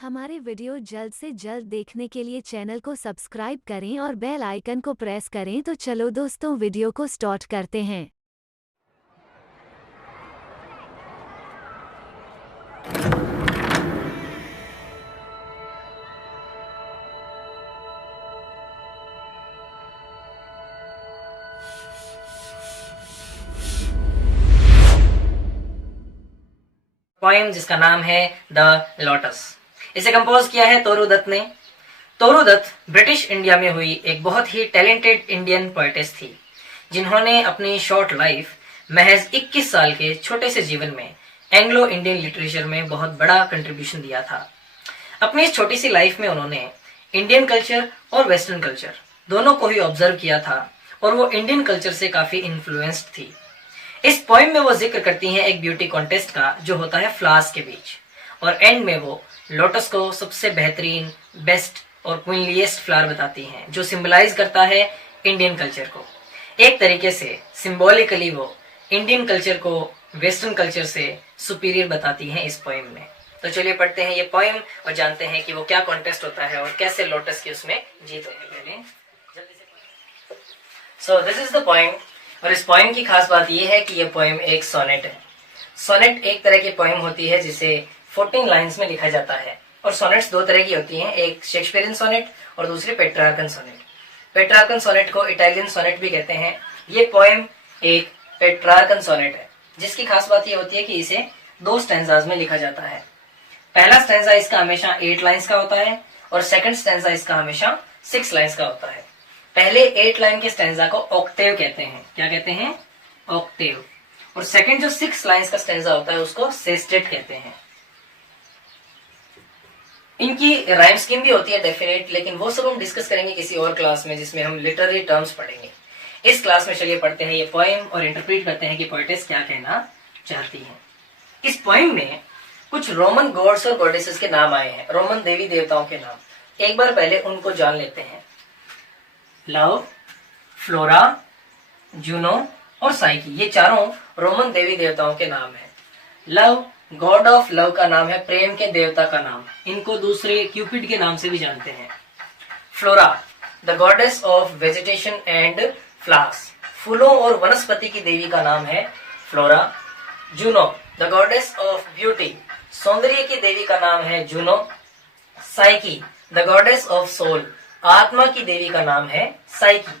हमारे वीडियो जल्द से जल्द देखने के लिए चैनल को सब्सक्राइब करें और बेल आइकन को प्रेस करें। तो चलो दोस्तों, वीडियो को स्टार्ट करते हैं। पोएम जिसका नाम है द लोटस। इसे कंपोज किया है तोरू दत्त ने। तोरू दत्त ब्रिटिश इंडिया में हुई एक बहुत ही टैलेंटेड इंडियन पोएटेस थी, जिन्होंने अपनी शॉर्ट लाइफ महज 21 साल के छोटे से जीवन में एंग्लो इंडियन लिटरेचर में बहुत बड़ा कंट्रीब्यूशन दिया था। अपनी इस छोटी सी लाइफ में उन्होंने इंडियन कल्चर और वेस्टर्न कल्चर दोनों को ही ऑब्जर्व किया था और वो इंडियन कल्चर से काफी इन्फ्लुएंस्ड थी। इस पोएम में वो जिक्र करती हैं एक ब्यूटी कॉन्टेस्ट का जो होता है फ्लावर्स के बीच, और एंड में वो लोटस को सबसे बेहतरीन, बेस्ट और क्वीनलीएस्ट फ्लावर बताती हैं, जो सिंबलाइज करता है इंडियन कल्चर को। एक तरीके से सिंबॉलिकली वो इंडियन कल्चर को वेस्टर्न कल्चर से सुपीरियर बताती हैं इस पोएम में। तो चलिए पढ़ते हैं ये पोएम और जानते हैं कि वो क्या कॉन्टेस्ट होता है और कैसे लोटस की उसमें जीत होती है। So this is the poem. और इस पोएम की खास बात यह है कि यह पोएम एक सोनेट है। सोनेट एक तरह की पोएम होती है जिसे 14 लाइंस में लिखा जाता है, और सोनेट्स दो तरह की होती हैं, एक शेक्सपियरियन सोनेट और दूसरी पेट्रार्कन सोनेट। पेट्रार्कन सोनेट को इटालियन सोनेट भी कहते हैं। ये पोएम एक पेट्रार्कन सोनेट है, जिसकी खास बात यह होती है कि इसे 2 स्टैंजाज में लिखा जाता है। पहला स्टैंजा इसका हमेशा 8 लाइन्स का होता है और सेकंड स्टैंजा इसका हमेशा 6 लाइन्स का होता है। पहले 8 लाइन के स्टैंजा को ऑक्टेव कहते हैं। क्या कहते हैं? ऑक्टेव। और सेकंड जो 6 लाइन्स का स्टैंजा होता है उसको सेस्टेट कहते हैं। इनकी राइम स्कीम भी होती है डेफिनेट, लेकिन वो सब हम डिस्कस करेंगे किसी और क्लास में जिसमें हम लिटरेरी टर्म्स पढ़ेंगे। इस क्लास में चलिए पढ़ते हैं ये पोएम और इंटरप्रेट करते हैं कि पोएटेस क्या कहना चाहती है। इस पोएम में कुछ रोमन गॉड्स और गॉडेसेस के नाम आए हैं, रोमन देवी देवताओं के नाम। एक बार पहले उनको जान लेते हैं। लव, फ्लोरा, जूनो और साइकी, ये चारों रोमन देवी देवताओं के नाम हैं। लव, गॉड ऑफ लव का नाम है, प्रेम के देवता का नाम। इनको दूसरे क्यूपिड के नाम से भी जानते हैं। Flora, the goddess of vegetation and flowers, फूलों और वनस्पति की देवी का नाम है Flora. Juno, the goddess of beauty, सौंदर्य की देवी का नाम है Juno. Psyche, the goddess of soul, आत्मा की देवी का नाम है साइकी।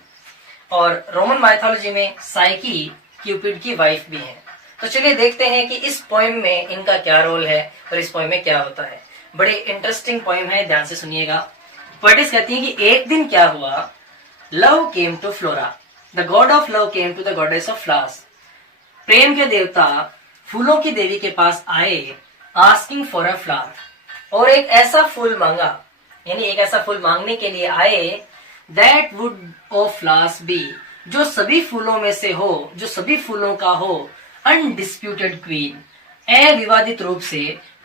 और रोमन माइथोलॉजी में साइकी क्यूपिड की वाइफ भी है। तो चलिए देखते हैं कि इस पोएम में इनका क्या रोल है और इस पोएम में क्या होता है। बड़ी इंटरेस्टिंग पोएम है, ध्यान से सुनिएगा। पोएटिस कहती है कि एक दिन क्या हुआ, love came to Flora, the god of love came to the goddess of flowers. प्रेम के देवता फूलों की देवी के पास आए, आस्किंग फॉर अ फ्लावर, और एक ऐसा फूल मांगा, यानी एक ऐसा फूल मांगने के लिए आए, that would of flowers be, जो सभी फूलों में से हो, जो सभी फूलों का हो, अनडिस्प्यूटेड क्वीन, अविवादित रूप से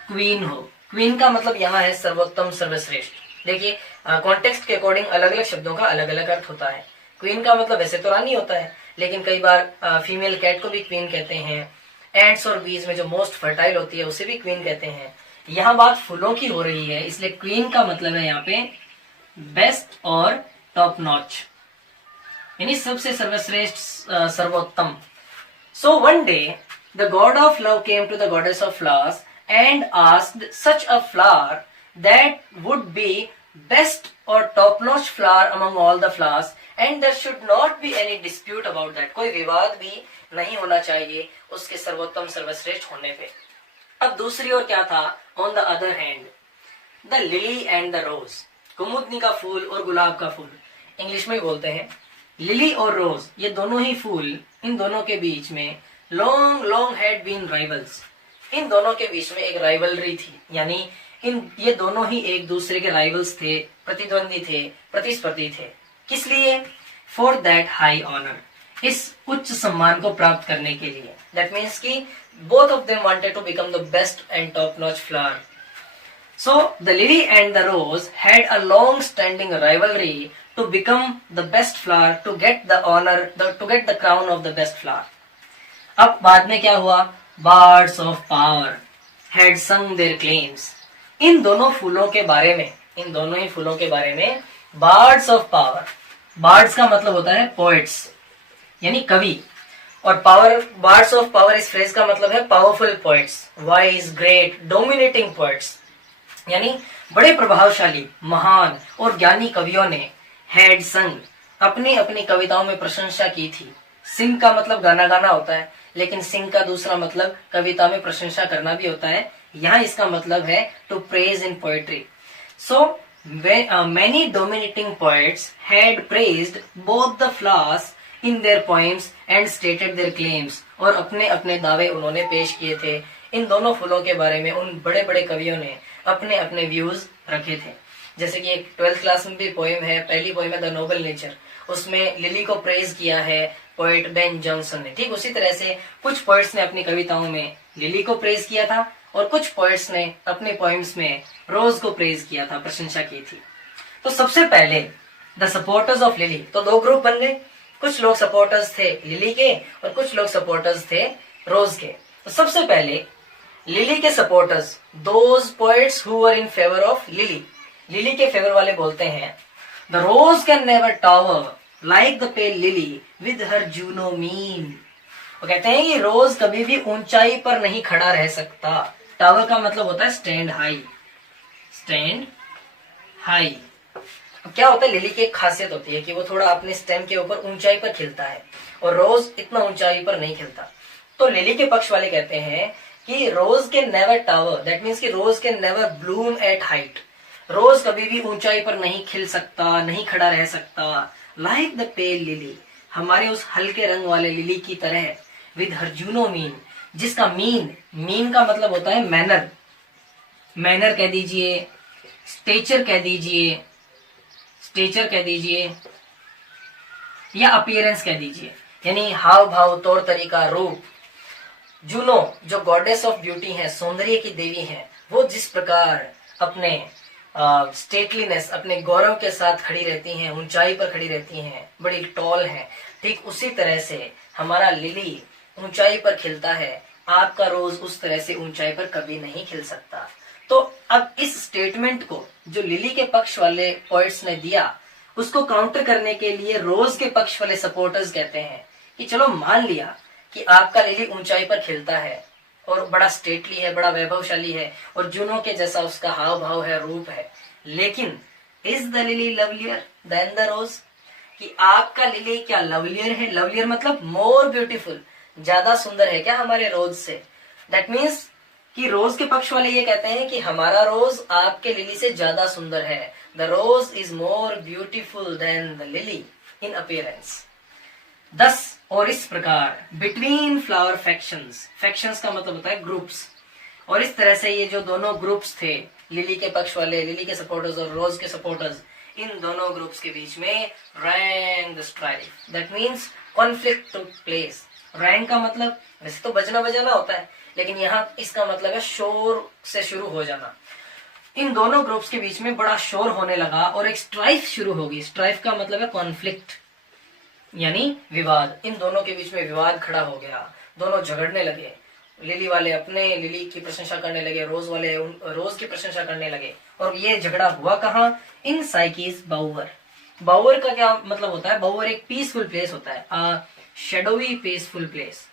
क्वीन हो। क्वीन का मतलब यहाँ है सर्वोत्तम, सर्वश्रेष्ठ। देखिए कॉन्टेक्स्ट के अकॉर्डिंग अलग अलग शब्दों का अलग अलग अर्थ होता है। क्वीन का मतलब वैसे तो रानी होता है, लेकिन कई बार फीमेल कैट को भी क्वीन कहते हैं। एंड्स और बीज में जो मोस्ट फर्टाइल होती है उसे भी क्वीन कहते हैं। यहाँ बात फूलों की हो रही है, इसलिए क्वीन का मतलब है यहाँ पे बेस्ट और टॉप नॉच, यानी सबसे सर्वश्रेष्ठ, सर्वोत्तम। So one day the god of love came to the goddess of flowers and asked such a flower that would be best और top notch flower among all the flowers, and there should not be any dispute about that, कोई विवाद भी नहीं होना चाहिए उसके सर्वोत्तम, सर्वश्रेष्ठ होने पे। अब दूसरी ओर क्या था? On the other hand the lily and the rose, कुमुदनी का फूल और गुलाब का फूल, इंग्लिश में बोलते हैं लिली और रोज, ये दोनों ही फूल, इन दोनों के बीच में long long had been rivals, इन दोनों के बीच में एक राइवलरी थी, यानी ये दोनों ही एक दूसरे के राइवल्स थे, प्रतिद्वंदी थे, प्रतिस्पर्धी थे। किस लिए? फॉर दैट हाई ऑनर, इस उच्च सम्मान को प्राप्त करने के लिए। दैट मीन्स कि both of them wanted to become the best and top-notch flower. So the lily and the rose had a long-standing rivalry to become the best flower, to get the honor, to get the crown of the best flower. अब बाद में क्या हुआ? Bards of power, had sung their claims. इन दोनों फूलों के बारे में, इन दोनों ही फूलों के बारे में bards of power, bards का मतलब होता है poets यानी कवि, और पावर, bards of power इस फ्रेज का मतलब है powerful poets, wise, great, dominating poets यानी बड़े प्रभावशाली, महान और ज्ञानी कवियों ने had sung अपनी अपनी कविताओं में प्रशंसा की थी। सिंग का मतलब गाना गाना होता है, लेकिन सिंग का दूसरा मतलब कविता में प्रशंसा करना भी होता है। यहाँ इसका मतलब है to praise in poetry. So many dominating poets had praised both the flowers in their poems and stated their claims, और अपने अपने दावे उन्होंने पेश किए थे। इन दोनों फूलों के बारे में उन बड़े बड़े कवियों ने अपने अपने व्यूज रखे थे। जैसे कि एक 12th क्लास में भी पोएम है, पहली पोएम है द नोबल नेचर, उसमें लिली को प्रेज किया है पोएट बेन जॉनसन ने। ठीक उसी तरह से कुछ पोएट्स ने अपनी कविताओं में लिली को प्रेज किया था, और कुछ पोएट्स ने अपने पोएम्स में रोज को प्रेज किया था, प्रशंसा की थी। तो सबसे पहले द सपोर्टर्स ऑफ लिली, तो दो ग्रुप बन गए, कुछ लोग सपोर्टर्स थे लिली के और कुछ लोग सपोर्टर्स थे रोज के। तो सबसे पहले लिली के supporters, those poets who were in favour of lily, lily के फेवर वाले बोलते हैं the rose can never tower like the pale lily with her Juno mien. वो कहते हैं कि रोज कभी भी ऊंचाई पर नहीं खड़ा रह सकता। टावर का मतलब होता है स्टैंड हाई, स्टैंड हाई। अब क्या होता है, लिली की एक खासियत होती है कि वो थोड़ा अपने स्टेम के ऊपर ऊंचाई पर खिलता है, और रोज इतना ऊंचाई पर नहीं खिलता। तो लिली के पक्ष वाले कहते हैं कि rose can never tower, that means कि rose can never bloom at height, rose कभी भी ऊंचाई पर नहीं खिल सकता, नहीं खड़ा रह सकता। लाइक द पेल लिली, हमारे उस हल्के रंग वाले लिली की तरह, विद हर जूनो मीन, जिसका मीन, मीन का मतलब होता है मैनर, मैनर कह दीजिए, स्टेचर कह दीजिए, स्टेचर कह दीजिए, या अपीयरेंस कह दीजिए, यानी हाव भाव, तौर तरीका, रूप। जूनो जो गॉडेस ऑफ ब्यूटी है, सौंदर्य की देवी है, वो जिस प्रकार अपने स्टेटलीनेस, अपने गौरव के साथ खड़ी रहती हैं, ऊंचाई पर खड़ी रहती हैं, बड़ी टॉल हैं, ठीक उसी तरह से हमारा लिली ऊंचाई पर खिलता है। आपका रोज उस तरह से ऊंचाई पर कभी नहीं खिल सकता। तो अब इस स्टेटमेंट को जो लिली के पक्ष वाले पोएट्स ने दिया, उसको काउंटर करने के लिए रोज के पक्ष वाले सपोर्टर्स कहते हैं कि चलो मान लिया कि आपका लिली ऊंचाई पर खिलता है और बड़ा स्टेटली है, बड़ा वैभवशाली है, और जूनो के जैसा उसका हाव भाव है, रूप है, लेकिन is the lily lovelier than the rose, कि आपका लिली क्या लवलियर है? लवलियर मतलब मोर ब्यूटीफुल, ज्यादा सुंदर है क्या हमारे रोज से? दैट मीन्स कि रोज के पक्ष वाले ये कहते हैं कि हमारा रोज आपके लिली से ज्यादा सुंदर है। The rose is more beautiful than the lily in appearance. दस, और इस प्रकार बिटवीन फ्लावर फैक्शंस, फैक्शंस का मतलब होता है ग्रुप्स, और इस तरह से ये जो दोनों ग्रुप्स थे, लिली के पक्ष वाले, लिली के सपोर्टर्स और रोज के सपोर्टर्स, इन दोनों ग्रुप्स के बीच में rank the strife, that means conflict took place. Rank का मतलब वैसे तो बजना बजाना होता है, लेकिन यहाँ इसका मतलब है शोर से शुरू हो जाना। इन दोनों ग्रुप्स के बीच में बड़ा शोर होने लगा और एक स्ट्राइफ शुरू होगी। स्ट्राइफ का मतलब है कॉन्फ्लिक्ट यानी विवाद। इन दोनों के बीच में विवाद खड़ा हो गया, दोनों झगड़ने लगे। लिली वाले अपने लिली की प्रशंसा करने लगे, रोज वाले रोज की प्रशंसा करने लगे। और ये झगड़ा हुआ कहाँ? इन साइकिस बाउवर। बाउवर का क्या मतलब होता है? बाउवर एक पीसफुल प्लेस होता है, shadowy peaceful place,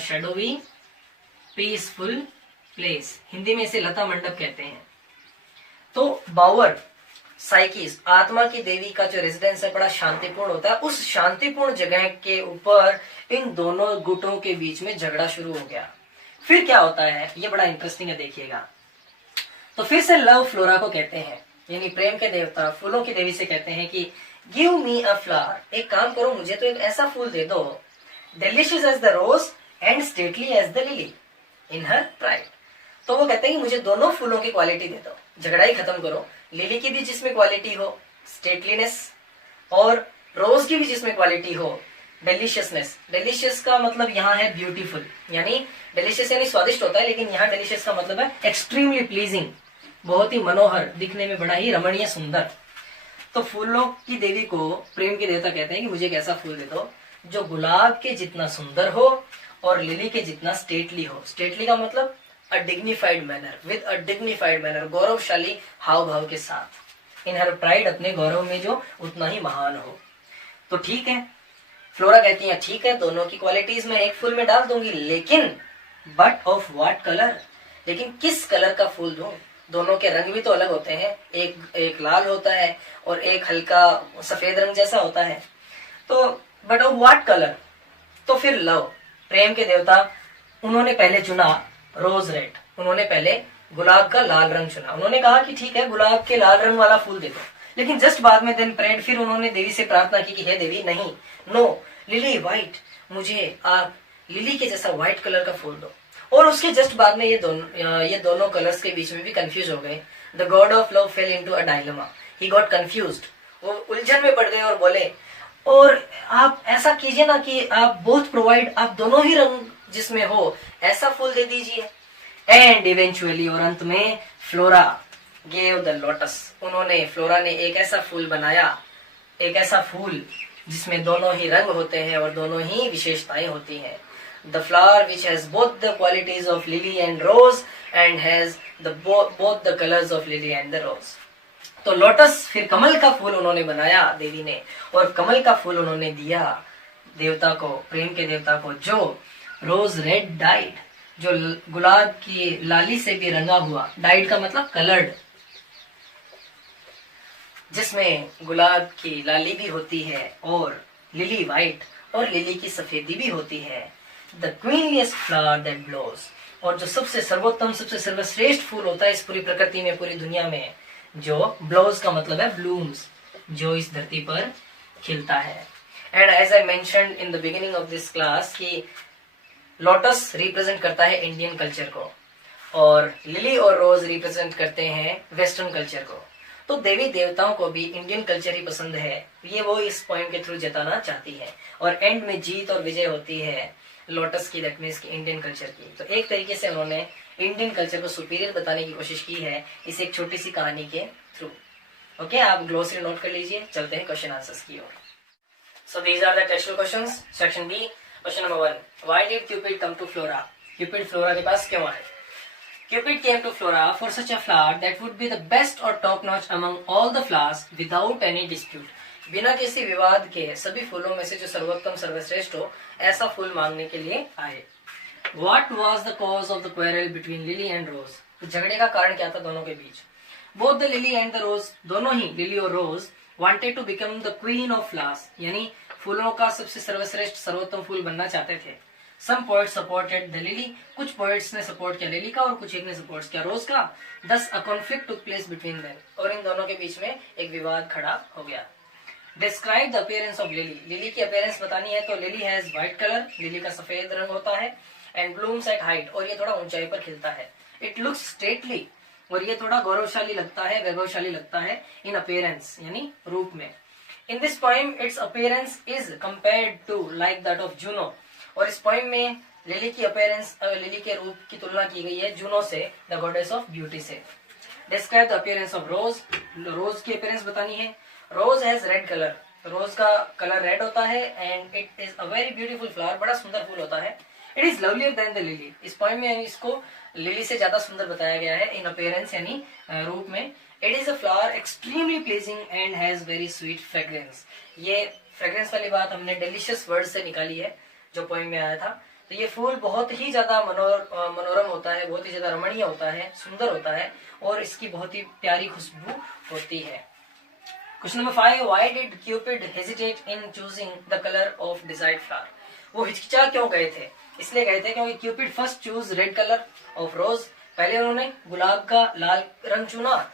shadowy peaceful place. Hindi में इसे लता मंडप कहते हैं। तो बाउवर, साइकिस, आत्मा की देवी का जो रेजिडेंस है, बड़ा शांतिपूर्ण होता है। उस शांतिपूर्ण जगह के ऊपर इन दोनों गुटों के बीच में झगड़ा शुरू हो गया। फिर क्या होता है, ये बड़ा इंटरेस्टिंग है, देखिएगा। तो फिर से लव फ्लोरा को कहते हैं, यानी प्रेम के देवता, फूलों की देवी से कहते हैं कि गिव मी अ फ्लावर, एक काम करो, मुझे तो एक ऐसा फूल दे दो, delicious as the rose and stately as the lily in her pride. तो वो कहते हैं कि मुझे दोनों फूलों की क्वालिटी दे दो, झगड़ा ही खत्म करो। लिली की भी जिसमें क्वालिटी हो स्टेटलीनेस, और रोज की भी जिसमें क्वालिटी हो डिलीशियसनेस। डिलीशियस का मतलब यहाँ है ब्यूटीफुल, यानी डिलीशियस यानी स्वादिष्ट होता है, लेकिन यहाँ डिलीशियस का मतलब है एक्सट्रीमली प्लीजिंग, बहुत ही मनोहर, दिखने में बड़ा ही रमणीय, सुंदर। तो फूलों की देवी को प्रेम के देवता कहते हैं कि मुझे एक ऐसा फूल दे दो जो गुलाब के जितना सुंदर हो और लिली के जितना स्टेटली हो। स्टेटली का मतलब a dignified manner, with a dignified manner, गौरवशाली हाव भाव के साथ। इन हर प्राइड, अपने गौरव में जो उतना ही महान हो। तो ठीक है, फ्लोरा कहती है ठीक है, दोनों की क्वालिटीज मैं एक फूल में डाल दूंगी, लेकिन बट ऑफ व्हाट कलर, लेकिन किस कलर का फूल दूं? दोनों के रंग भी तो अलग होते हैं, एक लाल होता है और एक हल्का सफेद रंग जैसा होता है। तो बट ऑफ व्हाट कलर, तो फिर लव, प्रेम के देवता, उन्होंने पहले चुना रोज रेड, उन्होंने पहले गुलाब का लाल रंग चुना। उन्होंने कहा कि ठीक है, गुलाब के लाल रंग वाला फूल दे दो, लेकिन जस्ट बाद में देन प्रेड, फिर उन्होंने देवी से प्रार्थना की कि हे देवी, नहीं, नो, लिली व्हाइट, मुझे आप लिली के जैसा व्हाइट कलर का फूल दो। और उसके जस्ट बाद में ये दोनों कलर्स के बीच में भी कंफ्यूज हो गए। The god of love fail into a dilemma, he got confused, वो उलझन में पड़ गए और बोले, और आप ऐसा कीजिए ना कि आप बोथ प्रोवाइड, आप दोनों ही रंग जिसमें हो ऐसा फूल दे दीजिए। एंड इवेंचुअली, और अंत में फ्लोरा गेव द लोटस, उन्होंने, फ्लोरा ने एक ऐसा फूल बनाया, एक ऐसा फूल जिसमें दोनों ही रंग होते हैं और दोनों ही विशेषताएं होती हैं। The flower which has both the qualities of lily and rose and has both the colours of lily and the rose. तो लोटस, फिर कमल का फूल उन्होंने बनाया देवी ने, और कमल का फूल उन्होंने दिया देवता को, प्रेम के देवता को, जो रोज रेड डाइड, जो गुलाब की लाली से भी रंगा हुआ, डाइड का मतलब कलर्ड, जिसमें गुलाब की लाली भी होती है और लिली व्हाइट, और लिली की सफेदी भी होती है। द क्वीनलिएस्ट फ्लावर दैट ब्लोज, और जो सबसे सर्वोत्तम, सबसे सर्वश्रेष्ठ फूल होता है इस पूरी प्रकृति में, पूरी दुनिया में, जो ब्लोज का मतलब है ब्लूम्स, जो इस धरती पर खिलता है। And as I mentioned in the beginning of this class कि लोटस रिप्रेजेंट करता है इंडियन कल्चर को, और लिली और रोज रिप्रेजेंट करते हैं वेस्टर्न कल्चर को। तो देवी देवताओं को भी इंडियन कल्चर ही पसंद है, ये वो इस पोएम के थ्रू जताना चाहती है। और एंड में जीत और विजय होती है लोटस की, दैट मीन्स की इंडियन कल्चर की। तो एक तरीके से उन्होंने इंडियन कल्चर को सुपीरियर बताने की कोशिश की है इस एक छोटी सी कहानी के थ्रू। ओके, आप ग्लोसरी नोट कर लीजिए, चलते हैं क्वेश्चन आंसर्स की ओर। So these are the textual questions. Section B, question number 1, why did Cupid come to Flora? Cupid Flora के पास क्यों आए? Cupid came to Flora for such a flower that would be the best or top notch among all the flowers without any dispute. बिना किसी विवाद के सभी फूलों में से जो सर्वोत्तम सर्वश्रेष्ठ हो, ऐसा फूल मांगने के लिए आए। What was the cause of the quarrel between Lily and Rose? तो झगड़े का कारण क्या था दोनों के बीच? Both the Lily and the Rose, दोनों ही लिली और रोज wanted to become the queen of flowers, यानी फूलों का सबसे सर्वश्रेष्ठ सर्वोत्तम फूल बनना चाहते थे। Some poets supported the lily, कुछ पोएट्स ने सपोर्ट किया लिली का और कुछ एक ने सपोर्ट किया रोज का। Thus a conflict took place between them, और इन दोनों के बीच में एक विवाद खड़ा हो गया। Describe the appearance of lily, lily की अपीयरेंस बतानी है तो lily has white colour, lily का सफेद रंग होता है, एंड ब्लूम्स एट हाइट, और ये थोड़ा ऊंचाई पर खिलता है। इट लुक्स स्टेटली, और ये थोड़ा गौरवशाली लगता है, वैभवशाली लगता है, इन अपीयरेंस यानी रूप में। In this poem it's appearance is compared to like that of Juno, और इस पोएम में लिली की अपीयरेंस, लिली के रूप की तुलना की गई है जूनो से, द गॉडेस ऑफ ब्यूटी से। Describe the appearance of rose, rose की अपीयरेंस बतानी है। Rose has red colour, rose का कलर रेड होता है, and it is a very beautiful flower, बड़ा सुंदर फूल होता है। It is lovelier than the lily, इस पोएम में इसको लिली से ज्यादा सुंदर बताया गया है इन अपीयरेंस यानी रूप में। It is a flower extremely pleasing and has very sweet fragrance, ये फ्रेग्रेंस वाली बात हमने डिलीशियस वर्ड से निकाली है जो पोएम में आया था। तो ये फूल बहुत ही ज्यादा मनोरम होता है, बहुत ही ज्यादा रमणीय होता है, सुंदर होता है, और इसकी बहुत ही प्यारी खुशबू होती है। Question number 5, why did Cupid hesitate in choosing the colour of desired flower? वो हिचकिचा क्यों गए थे? इसलिए गए थे क्योंकि Cupid first choose red colour of रोज, पहले उन्होंने गुलाब का लाल रंग चुना,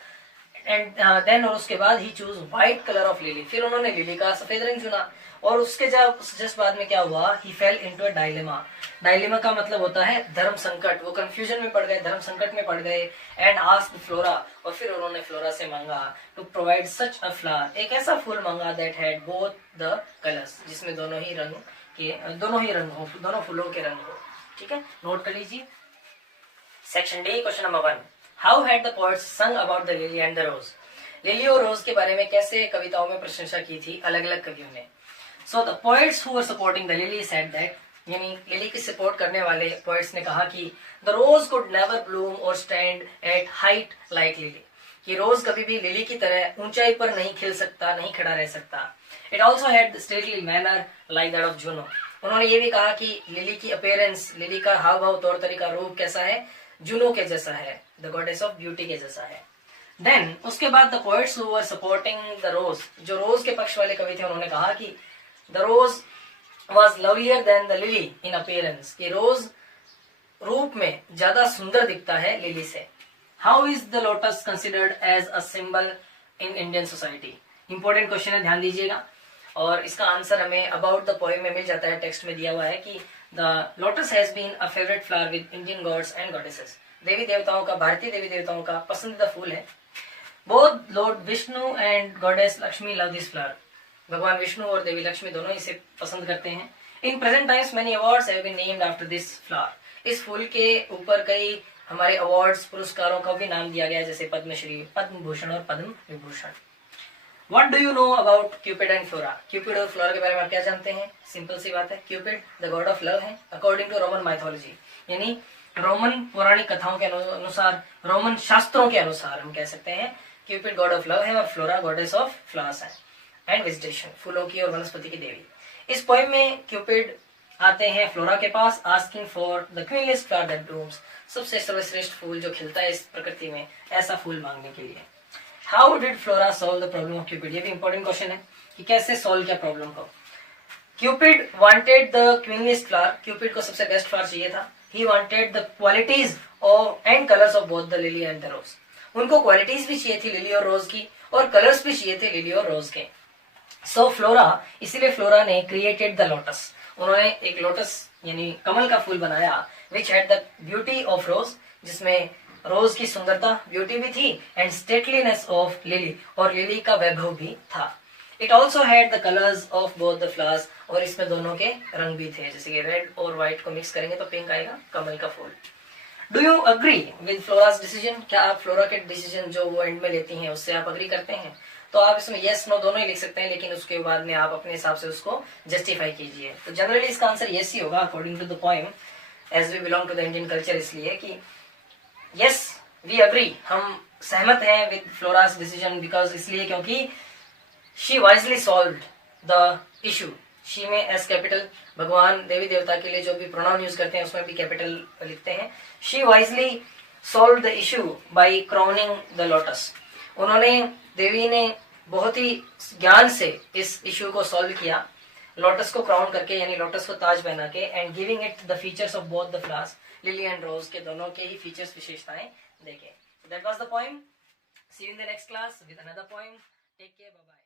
एंड देन और उसके बाद he choose white colour of lily, फिर उन्होंने लिली का सफेद रंग चुना, और उसके जस्ट बाद में क्या हुआ, he fell into a dilemma. Dilemma का मतलब होता है धर्म संकट, वो कंफ्यूजन में पड़ गए, धर्म संकट में पड़ गए। एंड आस्क्ड फ्लोरा, और फिर उन्होंने फ्लोरा से मांगा to provide such a flower, एक ऐसा फूल मांगा that had both the colours, जिसमें दोनों ही रंग हो, दोनों फूलों के रंग हो। ठीक है, नोट कर लीजिए। Section D, question number 1, how had the poets sung about the lily and the rose? Lily और रोज के बारे में कैसे कविताओं में प्रशंसा की थी अलग अलग कवियों ने। So the poets who were supporting the lily said that यानी लिली की सपोर्ट करने वाले पोइट्स ने कहा कि the rose could never bloom और stand at height like lily, कि रोज कभी भी लिली की तरह ऊंचाई पर नहीं खिल सकता, नहीं खड़ा रह सकता। It also had the stately manner like that of Juno. उन्होंने ये भी कहा कि लिली की अपीयरेंस, लिली का हाव भाव, तौर तरीका, रूप कैसा है, जूनो के जैसा है, द गॉडेस ऑफ ब्यूटी के जैसा है। देन उसके बाद the poets who were supporting the rose, जो रोज के पक्ष वाले कवि थे, उन्होंने कहा कि the rose was lovelier than the lily in appearance, कि रोज रूप में ज्यादा सुंदर दिखता है लिली से। How is the lotus considered as a symbol in Indian society? Important question है, ध्यान दीजिएगा। और इसका आंसर हमें अबाउट द पोएम में मिल जाता है, टेक्स्ट में दिया हुआ है कि the lotus has been a favourite flower with Indian gods and goddesses. देवी देवताओं का, भारतीय देवी देवताओं का पसंदीदा फूल है। Both lord Vishnu and goddess Lakshmi love this flower, भगवान विष्णु और देवी लक्ष्मी दोनों इसे पसंद करते हैं। In present times many awards have been named after this flower. इस फूल के ऊपर कई हमारे अवार्ड्स, पुरस्कारों का भी नाम दिया गया है, जैसे पद्मश्री, पद्म भूषण और Padma Vibhushan. What do you know about Cupid and Flora? Cupid और फ्लोरा के बारे में आप क्या जानते हैं? सिंपल सी बात है, Cupid the god of love है अकॉर्डिंग टू रोमन माइथोलॉजी, यानी रोमन पौराणिक कथाओं के अनुसार, रोमन शास्त्रों के अनुसार हम कह सकते हैं Cupid गॉड ऑफ लव है और फ्लोरा गॉडेस ऑफ फ्लावर्स है एंड वेजिटेशन, फूलों की और वनस्पति की देवी। इस पोएम में Cupid आते हैं फ्लोरा के पास, asking for the queenless flower that blooms, सबसे सर्वश्रेष्ठ फूल जो खिलता है इस प्रकृति में, ऐसा फूल मांगने के लिए। How did flora solve the problem of Cupid? ये भी इंपॉर्टेंट क्वेश्चन है कि कैसे सॉल्व किया प्रॉब्लम को। Cupid wanted the queenliest flower, Cupid को सबसे बेस्ट फ्लावर चाहिए था। He wanted the qualities of and colours of both the lily and the rose, उनको क्वालिटीज भी चाहिए थी लिली और रोज की, और कलर्स भी चाहिए थे लिली और रोज के। सो फ्लोरा, इसीलिए फ्लोरा ने क्रिएटेड द लोटस, उन्होंने एक लोटस यानी कमल का फूल बनाया, which had the beauty of रोज, जिसमें रोज की सुंदरता, ब्यूटी भी थी, एंड स्टेटलीनेस ऑफ लिली, और लिली का वैभव भी था। It also had the colours of both the flowers, और इसमें दोनों के रंग भी थे, जैसे कि रेड और व्हाइट को मिक्स करेंगे तो पिंक आएगा, कमल का फूल। Do you agree with Flora's decision? क्या आप फ्लोरा के डिसीजन जो वो एंड में लेती हैं उससे आप अग्री करते हैं? तो आप इसमें यस नो दोनों ही लिख सकते हैं, लेकिन उसके बाद में आप अपने हिसाब से उसको जस्टिफाई कीजिए। तो जनरली इसका आंसर यस ही होगा according to the poem, as we belong to the Indian culture, इसलिए कि यस वी अग्री, हम सहमत हैं विद फ्लोरा's डिसीजन, बिकॉज इसलिए क्योंकि she wisely solved the issue. She में एस कैपिटल, भगवान देवी देवता के लिए जो भी प्रोनाउन यूज करते हैं उसमें भी कैपिटल लिखते हैं। She wisely solve the issue bye crowning the lotus, उन्होंने, देवी ने बहुत ही ज्ञान से इस इशू को सॉल्व किया, लोटस को क्राउन करके, यानी लोटस को ताज पहना के, and giving it the features of both the flowers, lily and rose के दोनों के ही फीचर्स, विशेषताएं देके। That was the poem. See you in the next class with another poem. Take care, bye bye.